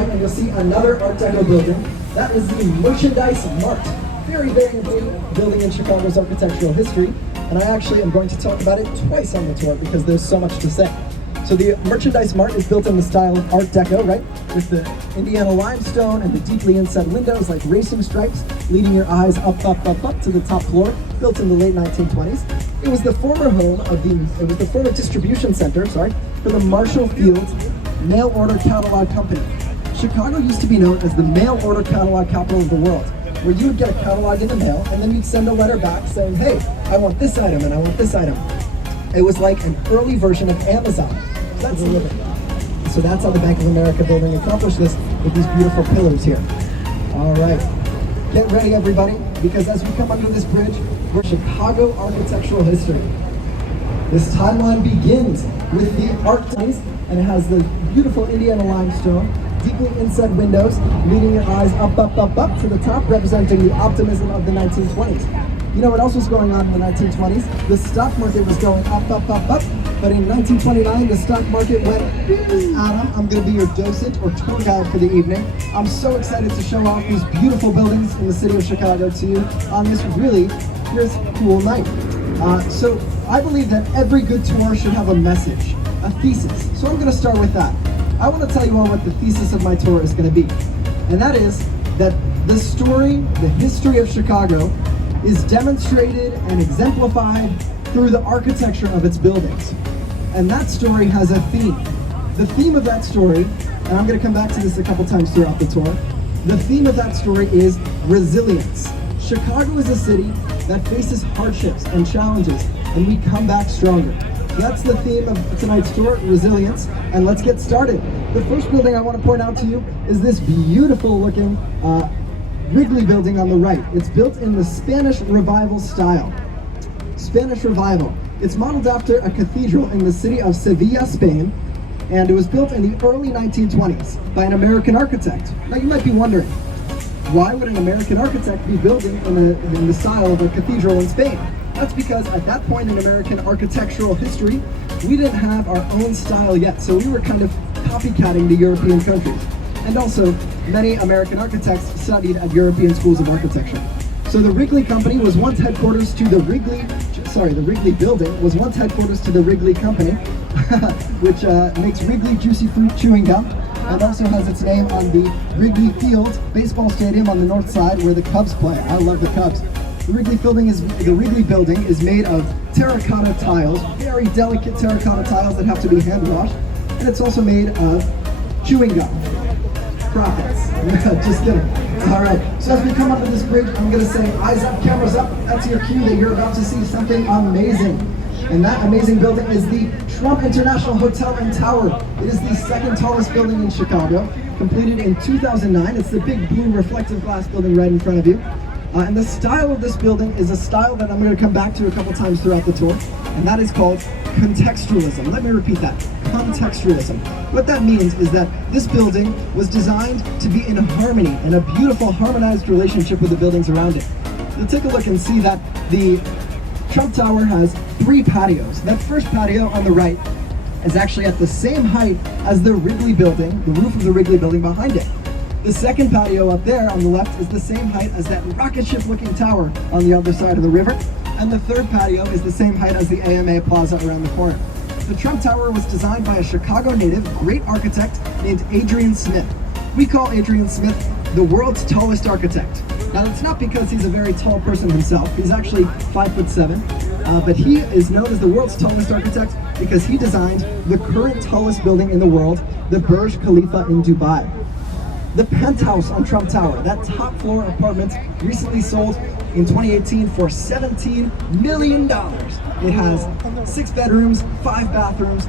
right and you'll see another Art Deco building. That is the Merchandise Mart. Very, very important building in Chicago's architectural history. And I actually am going to talk about it twice on the tour because there's so much to say. So the Merchandise Mart is built in the style of Art Deco, right? With the Indiana limestone and the deeply inset windows like racing stripes, leading your eyes up to the top floor, built in the late 1920s. It was the former home of the former distribution center, for the Marshall Fields Mail Order Catalog Company. Chicago used to be known as the mail order catalog capital of the world, where you would get a catalog in the mail and then you'd send a letter back saying, hey, I want this item and I want this item. It was like an early version of Amazon. That's living. So that's how the Bank of America building accomplished this with these beautiful pillars here. All right, get ready everybody, because as we come under this bridge, we're Chicago architectural history. This timeline begins with the Art Deco, and it has the beautiful Indiana limestone, deeply inset windows, leading your eyes up to the top, representing the optimism of the 1920s. You know what else was going on in the 1920s? The stock market was going up. But in 1929, the stock market went, Adam, I'm going to be your docent or tour guide for the evening. I'm so excited to show off these beautiful buildings in the city of Chicago to you on this really cool night. So I believe that every good tour should have a message, a thesis. So I'm going to start with that. I want to tell you all what the thesis of my tour is going to be. And that is that the story, the history of Chicago is demonstrated and exemplified through the architecture of its buildings. And that story has a theme. The theme of that story, and I'm going to come back to this a couple times throughout the tour, the theme of that story is resilience. Chicago is a city that faces hardships and challenges, and we come back stronger. That's the theme of tonight's tour, resilience, and let's get started. The first building I want to point out to you is this beautiful looking Wrigley Building on the right. It's built in the Spanish Revival style. Spanish Revival. It's modeled after a cathedral in the city of Sevilla, Spain, and it was built in the early 1920s by an American architect. Now you might be wondering, why would an American architect be building in the style of a cathedral in Spain? That's because at that point in American architectural history, we didn't have our own style yet, so we were kind of copycatting the European countries. And also, many American architects studied at European schools of architecture. So the Wrigley Company was once headquarters to the Wrigley Building was once headquarters to the Wrigley Company, which makes Wrigley Juicy Fruit chewing gum, and also has its name on the Wrigley Field baseball stadium on the north side where the Cubs play. I love the Cubs. The Wrigley Building is made of terracotta tiles, very delicate terracotta tiles that have to be hand washed, and it's also made of chewing gum. Profits. Just kidding. All right, so as we come up to this bridge, I'm going to say eyes up, cameras up. That's your cue that you're about to see something amazing. And that amazing building is the Trump International Hotel and Tower. It is the second tallest building in Chicago, completed in 2009. It's the big blue reflective glass building right in front of you. And the style of this building is a style that I'm going to come back to a couple times throughout the tour, and that is called contextualism. Let me repeat that, contextualism. What that means is that this building was designed to be in harmony, in a beautiful harmonized relationship with the buildings around it. You'll take a look and see that the Trump Tower has 3 patios. That first patio on the right is actually at the same height as the Wrigley Building, the roof of the Wrigley Building behind it. The second patio up there on the left is the same height as that rocket ship looking tower on the other side of the river. And the third patio is the same height as the AMA Plaza around the corner. The Trump Tower was designed by a Chicago native, great architect named Adrian Smith. We call Adrian Smith the world's tallest architect. Now it's not because he's a very tall person himself, he's actually 5'7", but he is known as the world's tallest architect because he designed the current tallest building in the world, the Burj Khalifa in Dubai. The Penthouse on Trump Tower, that top floor apartment recently sold in 2018 for $17 million. It has 6 bedrooms, 5 bathrooms,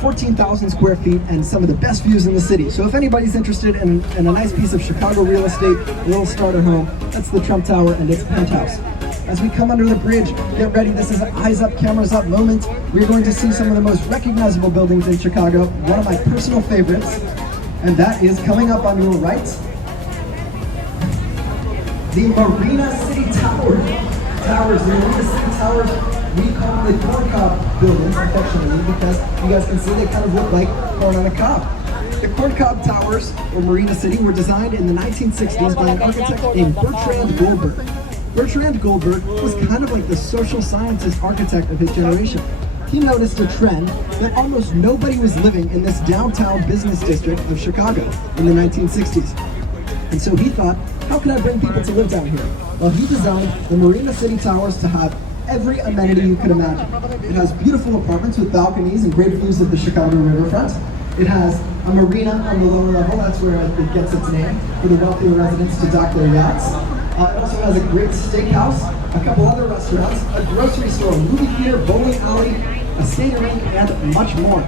14,000 square feet, and some of the best views in the city. So if anybody's interested in a nice piece of Chicago real estate, a little starter home, that's the Trump Tower and its Penthouse. As we come under the bridge, get ready, this is an eyes up, cameras up moment. We're going to see some of the most recognizable buildings in Chicago, one of my personal favorites, and that is coming up on your right, the Marina City Tower. The Marina City Towers, we call them the corn cob buildings, affectionately, because you guys can see they kind of look like corn on a cob. The Corncob Towers, or Marina City, were designed in the 1960s by an architect named Bertrand Goldberg. Bertrand Goldberg was kind of like the social scientist architect of his generation. He noticed a trend that almost nobody was living in this downtown business district of Chicago in the 1960s. And so he thought, how can I bring people to live down here? Well, he designed the Marina City Towers to have every amenity you could imagine. It has beautiful apartments with balconies and great views of the Chicago riverfront. It has a marina on the lower level, that's where it gets its name, for the wealthier residents to dock their yachts. It also has a great steakhouse, a couple other restaurants, a grocery store, movie theater, bowling alley, a skating rink, and much more.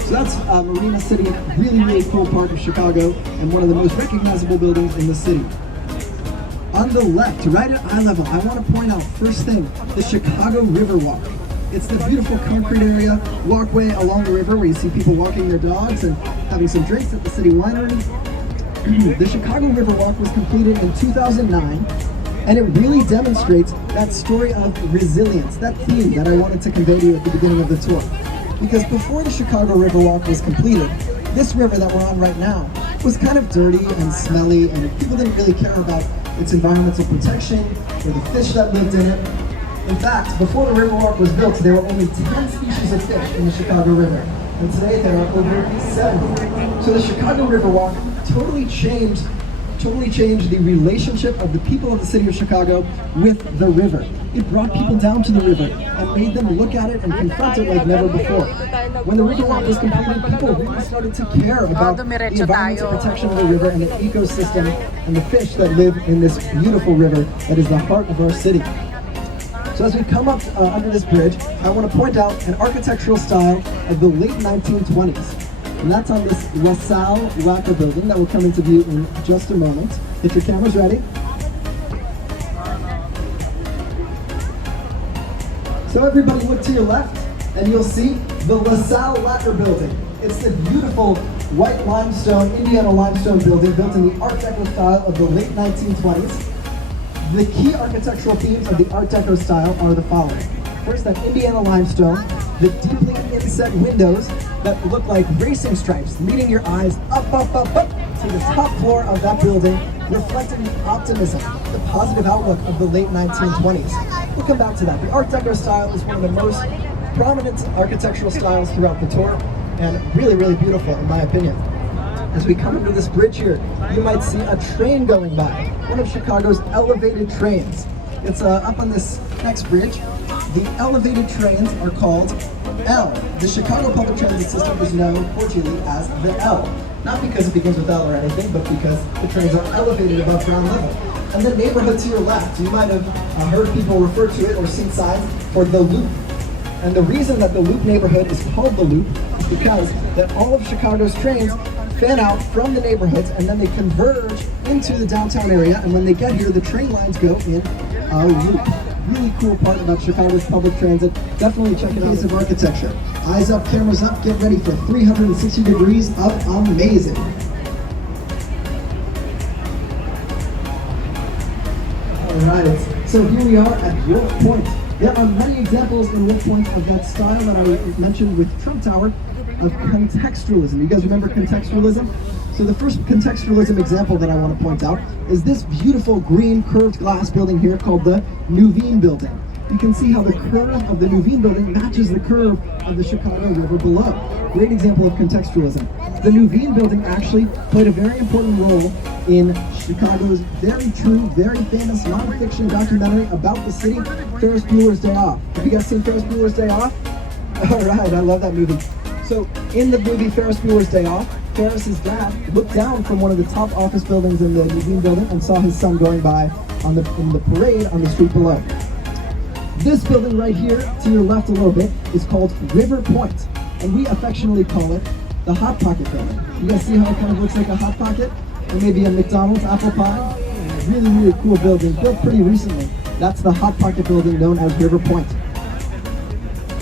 So that's Marina City, a really cool part of Chicago and one of the most recognizable buildings in the city. On the left, right at eye level, I want to point out first thing, the Chicago River Walk. It's the beautiful concrete area walkway along the river where you see people walking their dogs and having some drinks at the city winery. The Chicago River Walk was completed in 2009, and it really demonstrates that story of resilience, that theme that I wanted to convey to you at the beginning of the tour. Because before the Chicago River Walk was completed, this river that we're on right now was kind of dirty and smelly, and people didn't really care about its environmental protection or the fish that lived in it. In fact, before the Riverwalk was built, there were only 10 species of fish in the Chicago River, and today there are over 70. So the Chicago Riverwalk totally changed the relationship of the people of the city of Chicago with the river. It brought people down to the river and made them look at it and confront it like never before. When the Riverwalk was completed, people really started to care about the environmental protection of the river and the ecosystem and the fish that live in this beautiful river that is the heart of our city. So as we come up under this bridge, I want to point out an architectural style of the late 1920s. And that's on this LaSalle Lacquer building that will come into view in just a moment. Get your cameras ready. So everybody look to your left and you'll see the LaSalle Lacquer building. It's the beautiful white limestone, Indiana limestone building built in the Art Deco style of the late 1920s. The key architectural themes of the Art Deco style are the following. First, that Indiana limestone, the deeply inset windows that look like racing stripes, leading your eyes up to the top floor of that building, reflecting the optimism, the positive outlook of the late 1920s. We'll come back to that. The Art Deco style is one of the most prominent architectural styles throughout the tour, and really beautiful in my opinion. As we come into this bridge here, you might see a train going by, one of Chicago's elevated trains. It's up on this next bridge. The elevated trains are called L. The Chicago public transit system is known, fortunately, as the L. Not because it begins with L or anything, but because the trains are elevated above ground level. And the neighborhood to your left, you might have heard people refer to it or seen signs for the Loop. And the reason that the Loop neighborhood is called the Loop is because that all of Chicago's trains fan out from the neighborhoods and then they converge into the downtown area, and when they get here, the train lines go in a loop. Really cool part about Chicago's public transit. Definitely check it out. Piece of architecture. Eyes up, cameras up, get ready for 360 degrees of amazing. Alright, so here we are at Wolf Point. There are many examples in Wolf Point of that style that I mentioned with Trump Tower, of contextualism. You guys remember contextualism? So the first contextualism example that I want to point out is this beautiful green curved glass building here called the Nuveen Building. You can see how the curve of the Nuveen Building matches the curve of the Chicago River below. Great example of contextualism. The Nuveen Building actually played a very important role in Chicago's very true, very famous non-fiction documentary about the city, Ferris Bueller's Day Off. Have you guys seen Ferris Bueller's Day Off? All right, I love that movie. So in the movie Ferris Bueller's Day Off, Ferris's dad looked down from one of the top office buildings in the Nuveen Building and saw his son going by in the parade on the street below. This building right here, to your left a little bit, is called River Point, and we affectionately call it the Hot Pocket Building. You guys see how it kind of looks like a Hot Pocket? Or maybe a McDonald's apple pie? Really cool building, built pretty recently. That's the Hot Pocket Building known as River Point.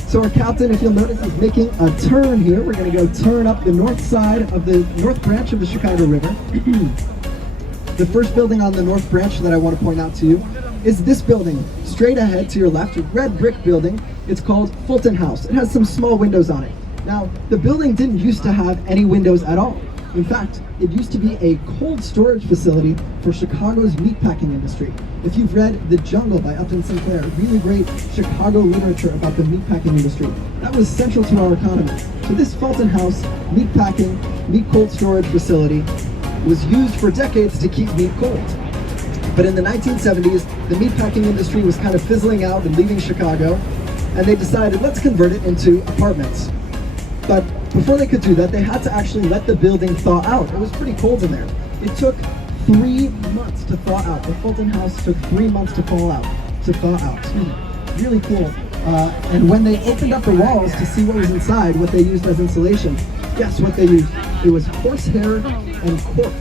So our captain, if you'll notice, is making a turn here. We're going to go turn up the north side of the north branch of the Chicago River. The first building on the north branch that I want to point out to you is this building, straight ahead to your left, a red brick building. It's called Fulton House. It has some small windows on it. Now, the building didn't used to have any windows at all. In fact, it used to be a cold storage facility for Chicago's meatpacking industry. If you've read The Jungle by Upton Sinclair, really great Chicago literature about the meatpacking industry, that was central to our economy. So this Fulton House meatpacking, meat cold storage facility was used for decades to keep meat cold. But in the 1970s, the meatpacking industry was kind of fizzling out and leaving Chicago, and they decided, let's convert it into apartments. But before they could do that, they had to actually let the building thaw out. It was pretty cold in there. It took 3 months to thaw out. The Fulton House took 3 months to thaw out. Really cool. And when they opened up the walls to see what was inside, what they used as insulation, guess what they used? It was horsehair and cork.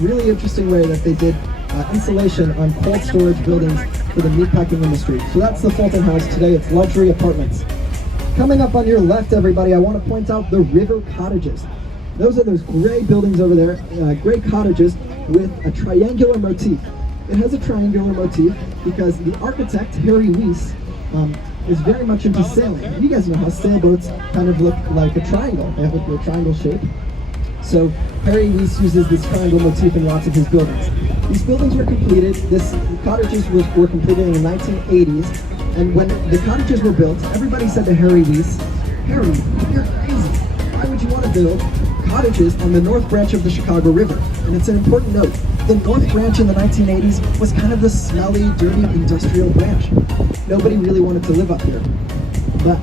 Really interesting way that they did insulation on cold storage buildings for the meatpacking industry. So that's the Fulton House today. It's luxury apartments. Coming up on your left, everybody, I want to point out the River Cottages. Those are those gray buildings over there, gray cottages with a triangular motif. It has a triangular motif because the architect, Harry Weiss, is very much into sailing. You guys know how sailboats kind of look like a triangle. They have a triangle shape. So Harry Weiss uses this triangle motif in lots of his buildings. These buildings were completed, cottages were completed in the 1980s. And when the cottages were built, everybody said to Harry Weiss, Harry, you're crazy. Why would you want to build cottages on the North Branch of the Chicago River? And it's an important note. The North Branch in the 1980s was kind of the smelly, dirty, industrial branch. Nobody really wanted to live up here. But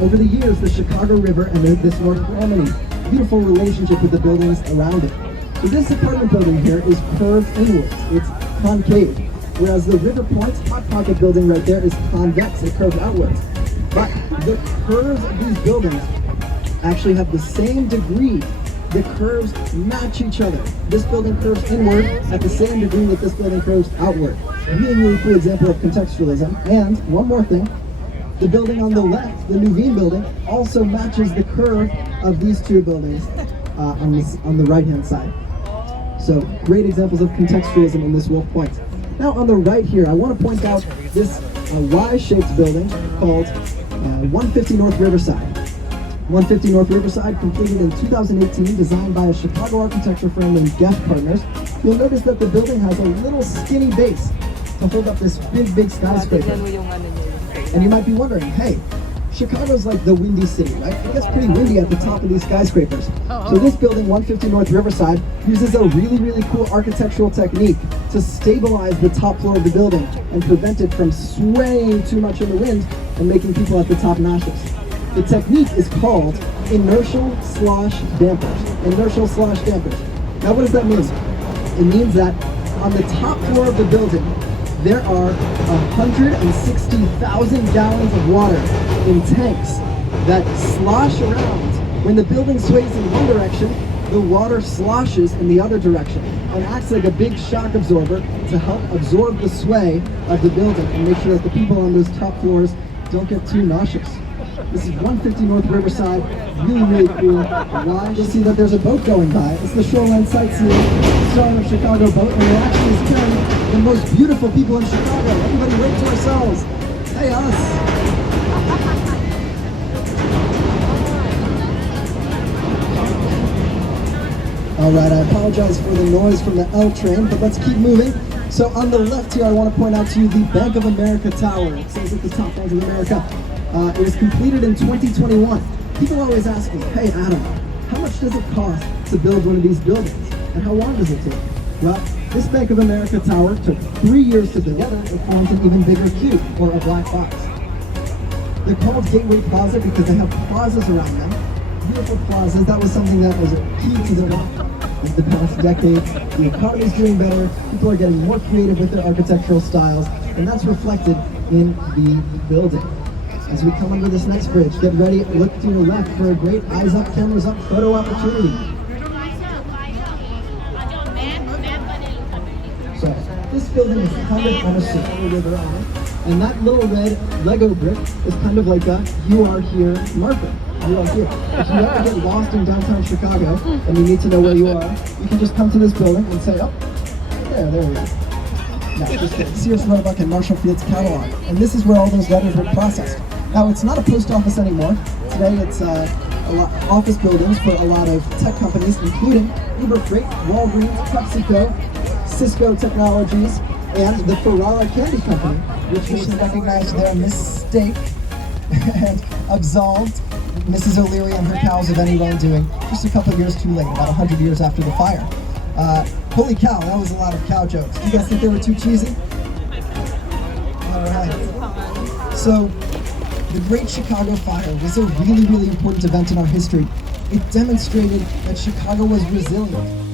over the years, the Chicago River and this North Branch, beautiful relationship with the buildings around it. So this apartment building here is curved inwards. It's concave. Whereas the River Point Hot Pocket building right there is convex, it curves outwards. But the curves of these buildings actually have the same degree. The curves match each other. This building curves inward at the same degree that this building curves outward. A really cool example of contextualism. And one more thing, the building on the left, the Nuveen building, also matches the curve of these two buildings on the right-hand side. So great examples of contextualism in this Wolf Point. Now on the right here, I want to point out this Y-shaped building called 150 North Riverside. 150 North Riverside, completed in 2018, designed by a Chicago architecture firm named Guest Partners. You'll notice that the building has a little skinny base to hold up this big skyscraper. And you might be wondering, hey, Chicago's like the windy city, right? It gets pretty windy at the top of these skyscrapers. So this building, 150 North Riverside, uses a really cool architectural technique to stabilize the top floor of the building and prevent it from swaying too much in the wind and making people at the top nauseous. The technique is called inertial slosh dampers. Inertial slosh dampers. Now what does that mean? It means that on the top floor of the building, there are 160,000 gallons of water in tanks that slosh around. When the building sways in one direction, the water sloshes in the other direction and acts like a big shock absorber to help absorb the sway of the building and make sure that the people on those top floors don't get too nauseous. This is 150 North Riverside, really cool. Why? You'll see that there's a boat going by. It's the Shoreline Sightseeing Starring of Chicago boat, and it actually is carrying the most beautiful people in Chicago. Everybody wave to ourselves. Hey, us. All right, I apologize for the noise from the L train, but let's keep moving. So on the left here, I want to point out to you the Bank of America Tower. It says at the top, Bank of America. It was completed in 2021. People always ask me, hey Adam, how much does it cost to build one of these buildings? And how long does it take? Well, this Bank of America Tower took 3 years to build. It forms an even bigger cube, or a black box. They're called Gateway Plaza because they have plazas around them. Beautiful plazas. That was something that was a key to the past decades. The economy is doing better. People are getting more creative with their architectural styles, and that's reflected in the building. As we come under this next bridge, get ready, look to your left for a great eyes up, cameras up photo opportunity. So, this building is kind of on a circle river island, and that little red Lego brick is kind of like a "You Are Here" marker. You are here. If you ever get lost in downtown Chicago and you need to know where you are, you can just come to this building and say, oh, there we go. No, just kidding. Sears Roebuck and Marshall Field's catalog. And this is where all those letters were processed. Now, it's not a post office anymore. Today, it's office buildings for a lot of tech companies, including Uber Freight, Walgreens, PepsiCo, Cisco Technologies, and the Ferrara Candy Company, which recently recognized their mistake and absolved Mrs. O'Leary and her cows of any wrongdoing just a couple years too late, about 100 years after the fire. Holy cow, that was a lot of cow jokes. Do you guys think they were too cheesy? Alright. So, the Great Chicago Fire was a really, really important event in our history. It demonstrated that Chicago was resilient,